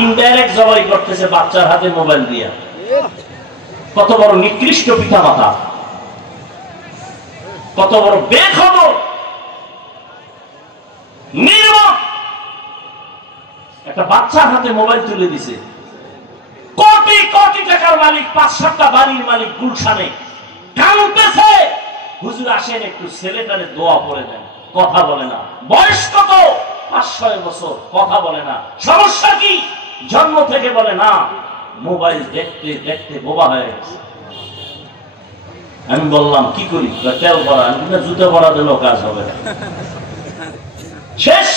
Indirect জবাই করতেছে বাচ্চার হাতে মোবাইল দিয়া। কত বড় নিকৃষ্ট পিতা মাতা, কত বড় বেখবর নির্মম। একটা বাচ্চার হাতে মোবাইল তুলে দিছে। কোটি কোটি টাকার মালিক, ৫-৭টা বাড়ির মালিক গুলশানে কাঁদতেছে, হুজুর আসেন একটু ছেলেটারে দোয়া পড়ে দেন। কথা বলে না। বয়স কত? ৫-৬ বছর। কথা বলে না। সমস্যা কি? জন্ম থেকে বলে না। মোবাইল দেখতে দেখতে বোবা হয়ে গেছে। আমি বললাম কি করি? তেল ভরা। জুতো ভরা দিলেও কাজ হবে না। শেষ।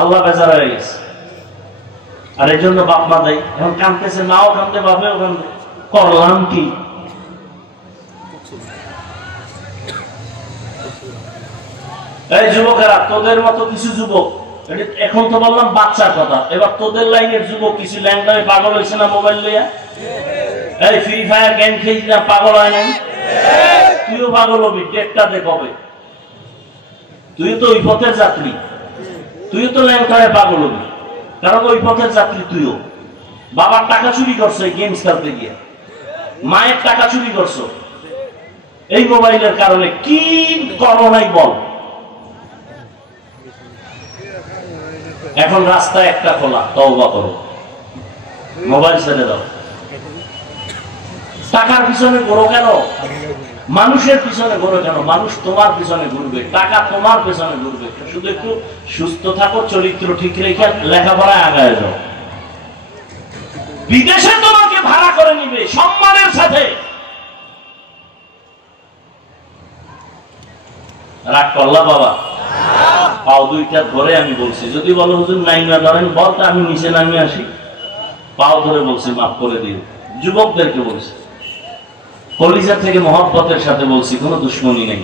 আল্লাহ বেজার হয়ে গেছে। আর এই জন্য বাপ মা দেয়। এখন কাঁদতেছে, মাও কাঁদে, বাপেও কাঁদে। করলাম কি? এই যুবকেরা, তোদের মতো কিছু যুবক, এখন তো বললাম বাচ্চার কথা, এবার তোদের লাইনের যুবক কিছু ল্যাংটায় পাগল হয়েছে না মোবাইল লইয়া? এই ফ্রি ফায়ার গেম খেয়েছি না, পাগল হয় নাই? তুইও পাগল হবি, ডেটটা দে কবে। তুই তো ওই পথের যাত্রী, তুইও তো ল্যাংটায় পাগল হবি, কারণ ওই পথের যাত্রী তুইও। বাবার টাকা চুরি করছো গেমস খেলতে গিয়ে, মায়ের টাকা চুরি করছো এই মোবাইলের কারণে। কি করো নাই বল? এখন রাস্তা একটা খোলা, তওবা করো, মোবাইল ছেড়ে দাও। টাকার পিছনে ঘোরো কেন? মানুষের পিছনে ঘোরো কেন? মানুষ তোমার পিছনে ঘুরবে, টাকা তোমার পিছনে ঘুরবে। শুধু একটু সুস্থ থাকো, চরিত্র ঠিক রেখে লেখাপড়ায় আগায় যাও। বিদেশে তোমাকে ভাড়া করে নিবে সম্মানের সাথে। রাগ করলা বাবা? পাও দুইটা ধরে আমি বলছি, যদি বলো হুজুর নাইমা ধরেন, বলটা আমি নিচে নামিয়ে আসি। পাও ধরে বলছি মাফ করে দিও। যুবকদেরকে বলছি, কলিজা থেকে মহব্বতের সাথে বলছি, কোনো দুশ্মনী নেই।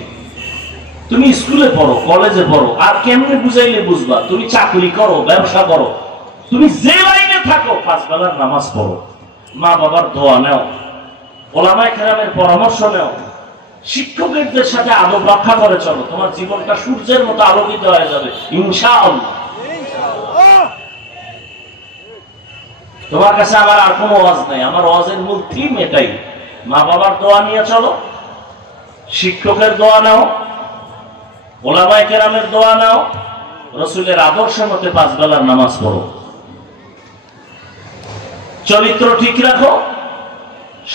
তুমি স্কুলে পড়ো, কলেজে পড়ো, আর কেমনে বুঝাইলে বুঝবা? তুমি চাকরি করো, ব্যবসা করো, তুমি যে লাইনে থাকো, 5 বেলার নামাজ পড়ো, মা বাবার দোয়া নেও, ওলামায়ে কেরামের পরামর্শ নেও, শিক্ষকদের সাথে আদব রক্ষা করে চলো, তোমার জীবনটা সূর্যের মতো আলোকিত হয়ে যাবে ইনশাআল্লাহ। তোমার কাছে আমার আর কোনো ওয়াজ নাই, আমার ওয়াজের মূল থিম এটাই। মা বাবার দোয়া নিয়ে চলো, শিক্ষকের দোয়া নাও, ওলামায়ে কেরামের দোয়া নাও, রাসূলের আদর্শ মতে 5 বেলার নামাজ পড়ো, চরিত্র ঠিক রাখো,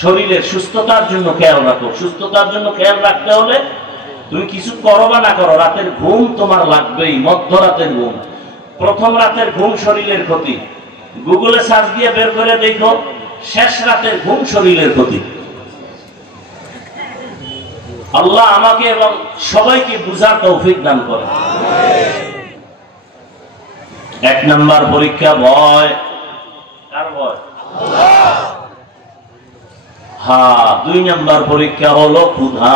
শরীরের সুস্থতার জন্য খেয়াল রাখো। সুস্থতার জন্য খেয়াল রাখতে হলে তুমি কিছু করো বা না করো, রাতের ঘুম তোমার লাগবেই। মধ্যরাতের ঘুম, প্রথম রাতের ঘুম শরীরের ক্ষতি। গুগলে সার্চ দিয়ে বের করে দেখো, শেষ রাতের ঘুম শরীরের ক্ষতি। আল্লাহ আমাকে এবং সবাইকে বুঝার তৌফিক দান করে। 1 নাম্বার পরীক্ষা ভয়। কার ভয়? হ্যাঁ, 2 নাম্বার পরীক্ষা হলো ক্ষুধা।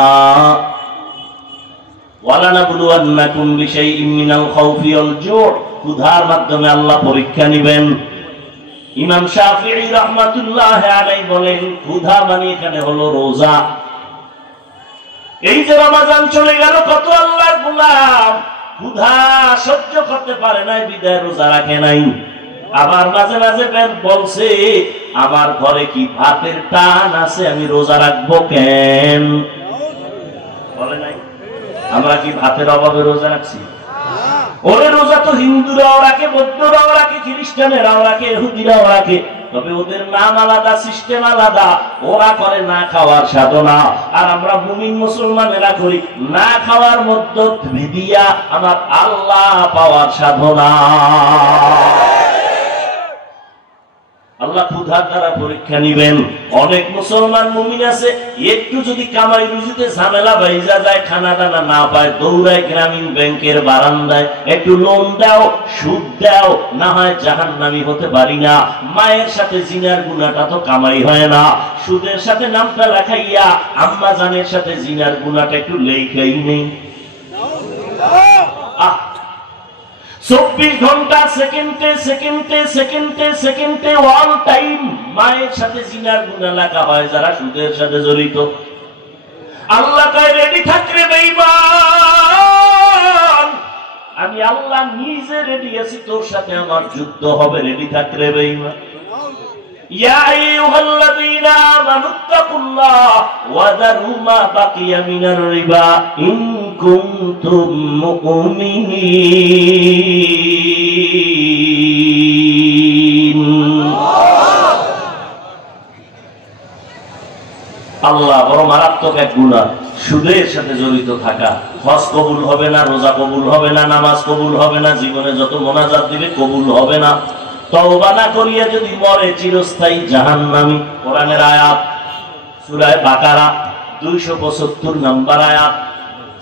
ওয়ালানাবলুওয়ান্নাকুম বিশাইইম মিনাল খাউফি ওয়াল জু'। ক্ষুধার মাধ্যমে আল্লাহ পরীক্ষা নেবেন। ইমাম শাফিঈ রাহমাতুল্লাহি আলাইহি বলেন, ক্ষুধা মানে এখানে হলো রোজা। এই যে রমজান চলে গেল, কত আল্লাহর গোলাম ক্ষুধা সহ্য করতে পারে নাই, বিদায় রোজা রাখে নাই। আবার মাঝে মাঝে বলছে, আমার ঘরে কি ভাতের টান আছে, আমি রোজা রাখবো কেন? বলে নাই? আমরা কি ভাতের অভাবে রোজা রাখছি? ওরে রোজা তো হিন্দুরাও রাখে, বৌদ্ধরাও রাখে, খ্রিস্টানেরাও রাখে, ইহুদিরাও রাখে, তবে ওদের নাম আলাদা, সিস্টেম আলাদা। ওরা করে না খাওয়ার সাধনা, আর আমরা মুমিন মুসলমানেরা করি না খাওয়ার মধ্য দিয়া আমার আল্লাহ পাওয়ার সাধনা। আল্লাহ ক্ষুধার দ্বারা পরীক্ষা নিবেন। অনেক মুসলমান মুমিন আছে, একটু যদি কামাই রুজিতে ঝামেলা বাইজা যায়, খানা দানা না পায়, দৌড়ায় গ্রামীণ ব্যাংকের বারান্দায়, একটু লোন দাও, সুদ দাও, না হয় জাহান্নামী হতে পারি না। মায়ের সাথে জিনার গুনাহটা তো কামাই হয় না, সুদের সাথে নামটা লেখাইয়া আম্মা জানের সাথে জিনার গুনাহটা একটু লেখাই নেই। 24 ঘন্টা সেকেন্ডে সেকেন্ডে সেকেন্ডে সেকেন্ডে অল টাইম মায়ের সাথে জিনার গুনাহ লেখা হয় যারা সুদের সাথে জড়িত। আল্লাহ কয় রেডি থাক রে বেঈমান, আমি আল্লাহ নিজে রেডি আছি, তোর সাথে আমার যুদ্ধ হবে, রেডি থাক রে বেঈমান। ইয়া আইয়ুহাল্লাযীনা আমানুত্তাকুল্লাহ ওয়া যারু মা বাকিয়া মিনার রিবা ইন কুনতুম মুমিনিন। আল্লাহ বড় মারাত্মক এক গুনাহ সুদের সাথে জড়িত থাকা। হজ কবুল হবে না, রোজা কবুল হবে না, নামাজ কবুল হবে না, জীবনে যত মোনাজাত দিবে কবুল হবে না। তওবা না করিয়া যদি মরে চিরস্থায়ী জাহান্নামী। কোরআনের আয়াত সূরা বাকারা 275 নম্বর আয়াত,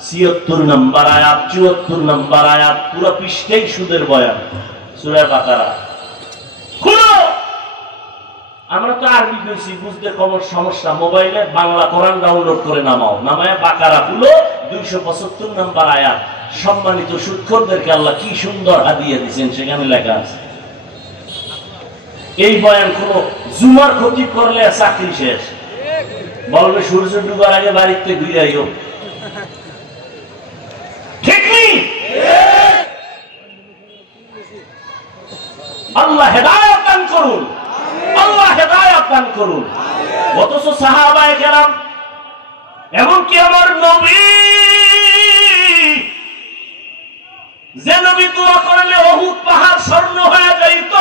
76 নম্বর আয়াত, 74 নম্বর আয়াত, পুরো পৃষ্ঠাই সুদের বয়ান। সূরা বাকারা খুলো। আমরা তো আরবি কইছি, বুঝতে কম সমস্যা, মোবাইলে বাংলা কোরআন ডাউনলোড করে নামাও, নামায় বাকারা খুলো 275 নম্বর আয়াত। সম্মানিত সুদখোরদেরকে আল্লাহ কি সুন্দর হাদিয়া দিয়েছেন, সেখানে লেখা আছে এই বয়ান কোন জুমার ক্ষতি করলে চাকরি শেষ, বলবে সূর্য ডুবার আগে বাড়িতে ঘুরে আইও। ঠিক নেই? আল্লাহ হেদায়েত দান করুন, আল্লাহ হেদায়েত দান করুন। অথচ সাহাবায়ে কেরাম, এমনকি আমার নবী, যে নবী দোয়া করলে উহুদ পাহাড় স্বর্ণ হয়ে যাইত,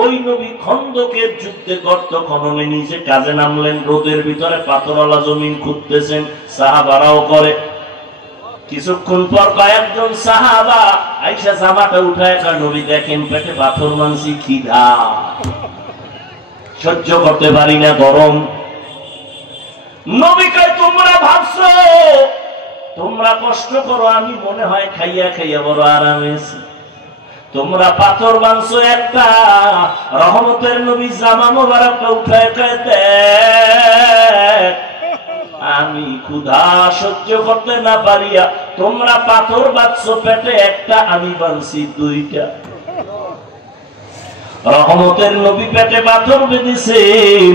ওই নবী খন্দকের যুদ্ধে গর্ত খননে নিজে কাজে নামলেন। রোদের ভিতরে পাথরওয়ালা জমিন খুঁড়তেছেন, সাহাবারাও করে। কিছুক্ষণ পর কয়েকজন সাহাবা আইসা জামাটা উঠায়, নবী দেখেন পেটে পাথর মানছি, খিদা সহ্য করতে পারি না, গরম। নবী কয়, তোমরা ভাবছো তোমরা কষ্ট করো, আমি মনে হয় খাইয়া খাইয়া বড় আরামে আছি। তোমরা পাথর বানছো একটা, রহমতের নবী জামা মোবারকটা উঠায় কয়, দেখ আমি ক্ষুধা সহ্য করতে না পারিয়া তোমরা পাথর বাঁধছো পেটে একটা, আমি বানছি দুইটা। রহমতের নবী পেটে পাথর বেঁধেছেন,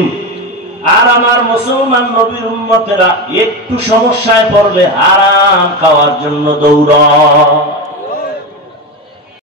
আর আমার মুসলমান নবীর উম্মতেরা একটু সমস্যায় পড়লে হারাম খাওয়ার জন্য দৌড়।